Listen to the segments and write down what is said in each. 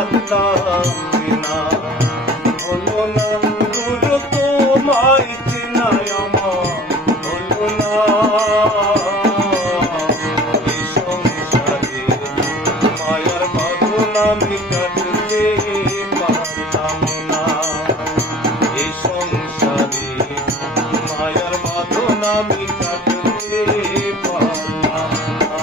পারলাম না, হলো না গুরু তোমায় চেনাই আমার হলো না। এই সংসারে মায়ার বাঁধন আমি কাটতে পারলাম না, এই সংসারে মায়ার বাঁধন আমি কাটতে পারলাম না।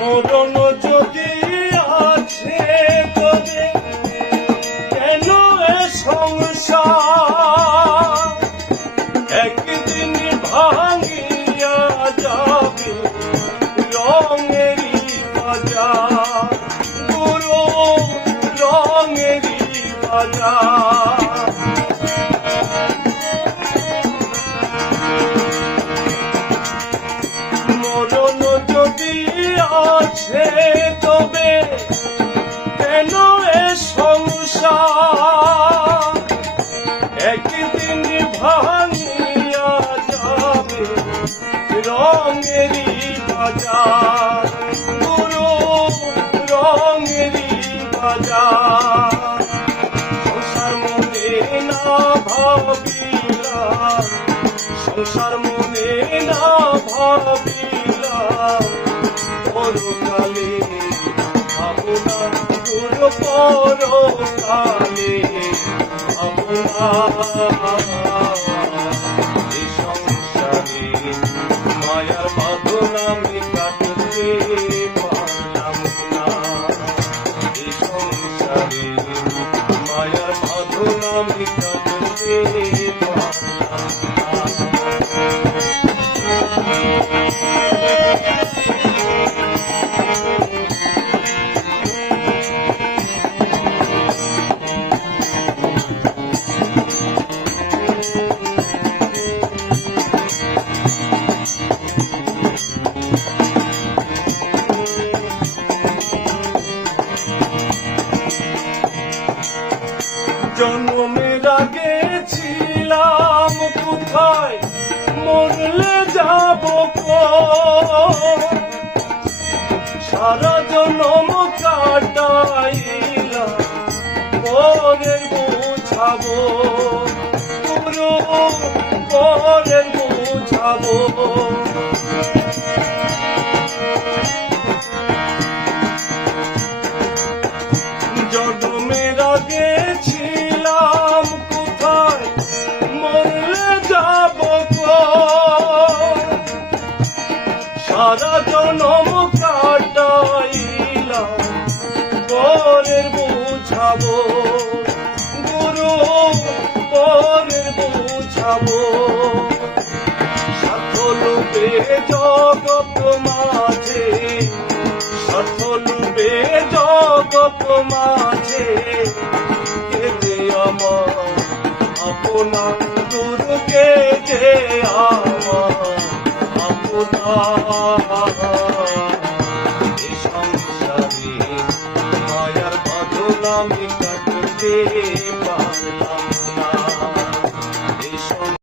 মরণ যদি আছে তবে কেন এ সংসার, একদিন ভাঙিয়া যাবে রঙেরই বাজার, পুরো রঙেরই বাজার। মরণ যদি আছে তবে কেন এ সংসার, একদিন ভাঙিয়া যাবে রঙেরই বাজার, পুরো রঙেরই বাজার। সংসার মনে না ভাবিলাম, সংসার মনে না ভাবিলাম, পরকালে ভাবনা দূর পরকালে ভাবনা। এই সংসারে মায়ার বাঁধন আমি কাটতে পারলাম না, এই সংসারে মায়ার বাঁধন আমি কাটতে পারলাম না। জন্মের আগে ছিলাম কোথায়, মরলে যাব সারা জন্ম কাটাইলাম পরের বুঝাবো, পুরো পরের বুঝাবো। জন্মের আগে ছিলাম কোথায়, মরলে যাব সারা জন্ম কাটাইলাম পরের বুঝাবো, গুরু পরের বুঝাবো। স্বার্থ লোভে জগৎ মাঝে, স্বার্থ লোভে জগৎ মাঝে কেটে আমার আপনা দুর্গে যে আমার আপনা।